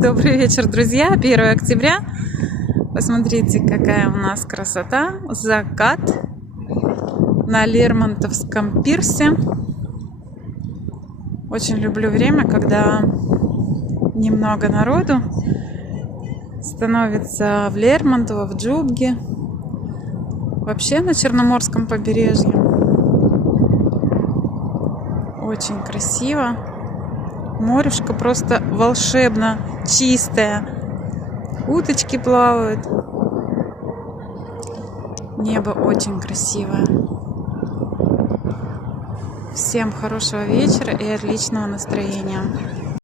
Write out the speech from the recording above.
Добрый вечер, друзья. 1 октября. Посмотрите, какая у нас красота. Закат на Лермонтовском пирсе. Очень люблю время, когда немного народу становится в Лермонтово, в Джубге, вообще на Черноморском побережье. Очень красиво. Морюшка просто волшебно чистая. Уточки плавают. Небо очень красивое. Всем хорошего вечера и отличного настроения.